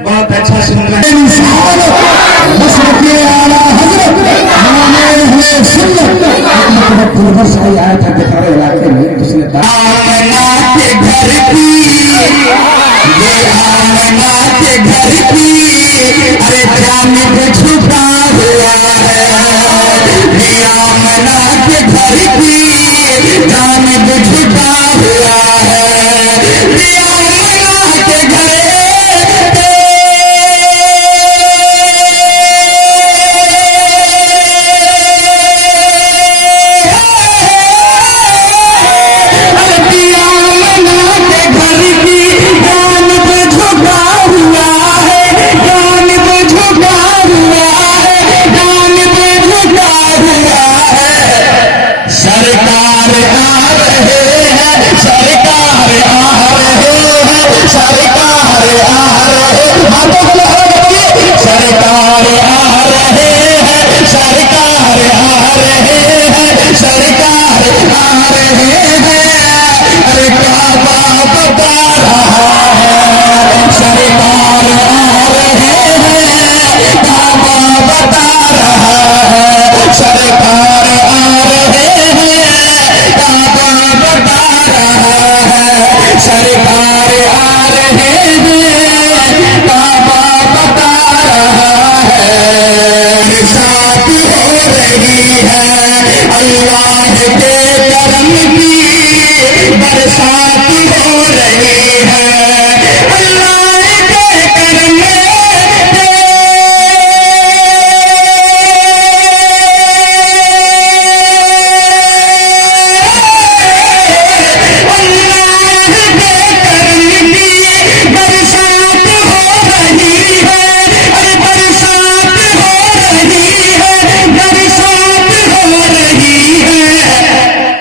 बहुत अच्छा सुन रहे हैं। आया था बेचारे इलाके में जिसने अरे जाने पे छुपा हुआ है मना के घर की जाने पे छुपा हुआ है मना के घर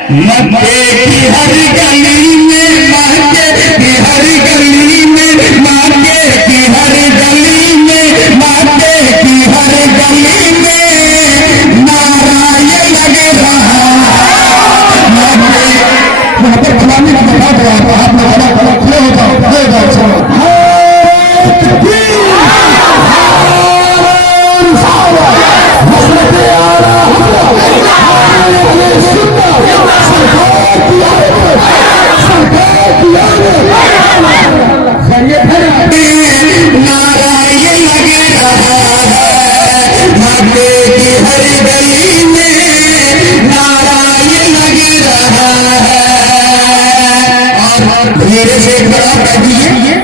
मक्के की हर गली में मक्के की हर गली में मक्के की हर गली में मक्के की हर गली में नारायण लग रहा वहां पर खिलाने का बहुत रहा आप लोग खड़े हो जाओ नारायण लग रहा है मक्के की हर गली में नारायण लग रहा है और धीरे से खड़ा कर दीजिए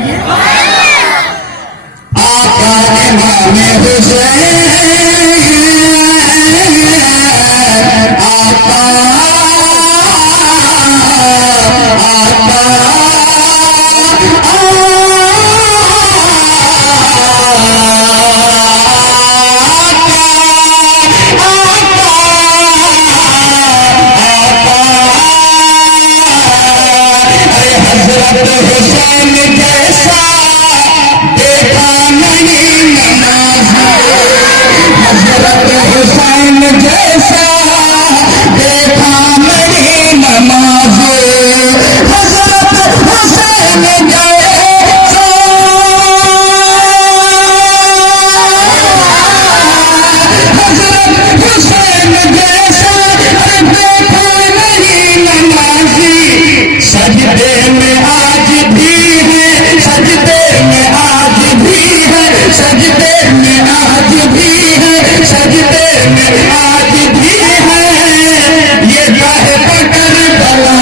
आका इमाम हुसैन हुसैन जैसा देखा नहीं नमाज सजदे में आज भी है, सजदे में आज भी है, ये गाहे पकर भला,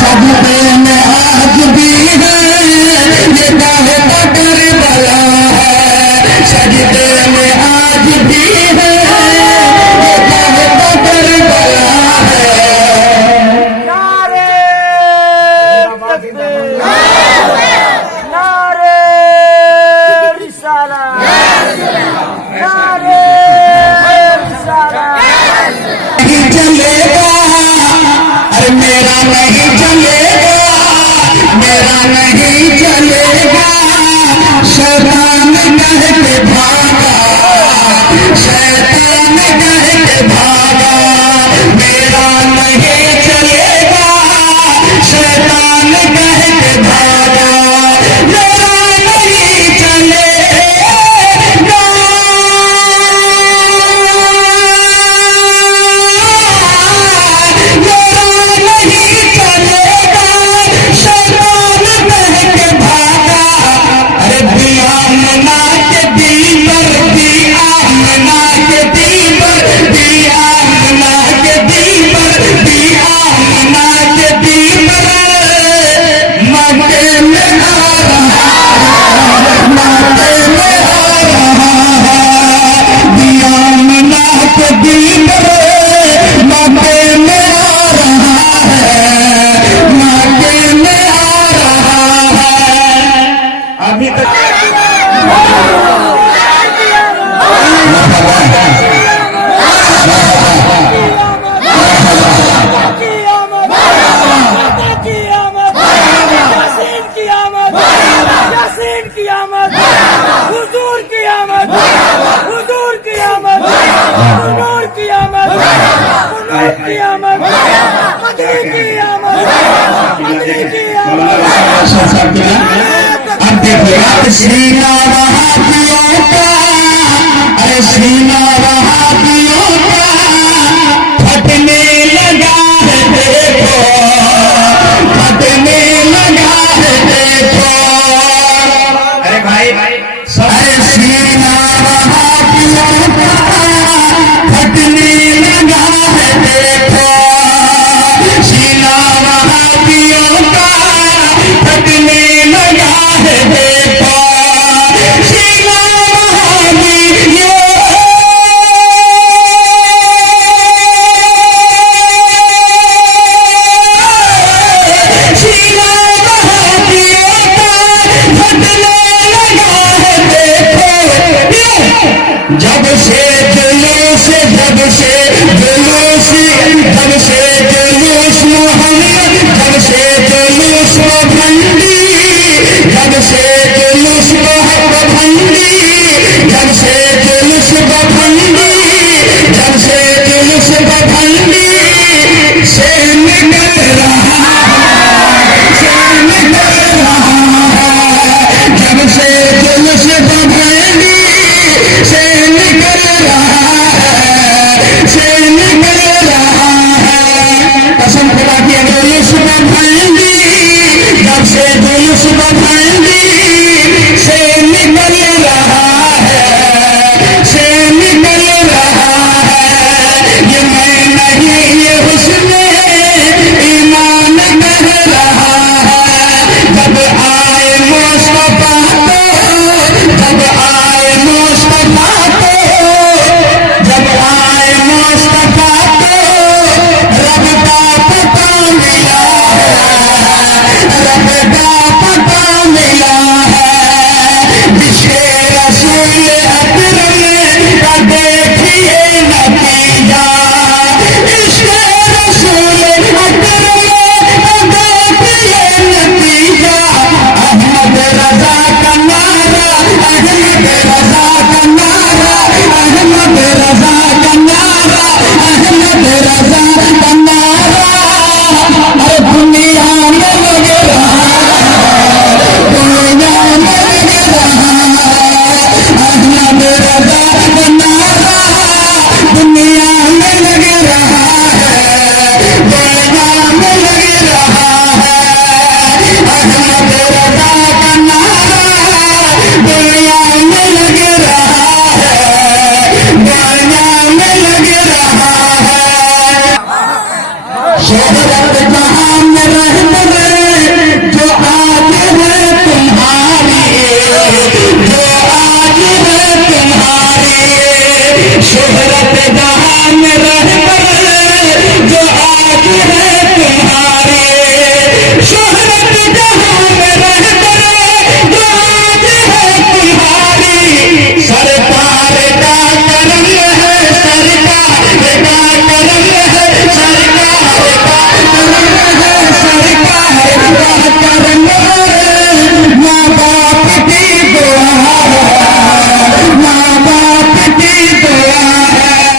सजदे में आज भी है, ये गाहे पकर भला है, सजदे में आज भी है, ये गाहे पकर भला है। नारे तकबीर, नारे रिसालत, नारे रिसालत। नहीं चलेगा, अरे मेरा नहीं चलेगा, मेरा नहीं चलेगा, शैतान कह के भागा, शैतान कह के भागा, मेरा नहीं चलेगा, शैतान कह के भागा, मेरा नहीं चलेगा, मेरा नहीं चलेगा, शैतान कह के भागा। अरे दिया मना के दिल पर, दिया मना के दिल पर, दिया मना के दिल पर, दिया मना के दिल पर, मके में आ रहा है, मके में आ रहा है, दिया मना के दिल पर, मके में आ रहा है, मके में आ रहा है। अभी तक अब देखिए सीना वहाबियों का, अरे सीना वहाबियों का फटने लगा है देखो, फटने लगा है देखो, अरे भाई अरे सीना वहाबियों का फटने लगा है देखो, सीना वहाबियों का फटने लगा है देखो, सीना वहाबियों, सीना वहाबियों का फटने लगा है देखो। जब से जुलूस, जब से जुलूस, जब से जुलूस मोहम्मद, जब से जुलूस भंडी, जब से जुलूस भंडी, जब से जुलूस भंडी, जब से जुलूस भंडी से निकल रहा है, से निकल रहा है, जब से जुलूस भंडी से निकल रहा है, से निकल रहा है, कसम खुदा की जुलूस भंडी, जब से जुलूस भंडी से निकल रहा है, से निकल रहा है, ये मैं नहीं ये हुस्न ईमान कह रहा है, जब आए मुस्तफा तो, जब आए मुस्तफा शोहरत जहां में रहमत जो आज है तुम्हारी, जो आज है तुम्हारी, शोहरत जहां में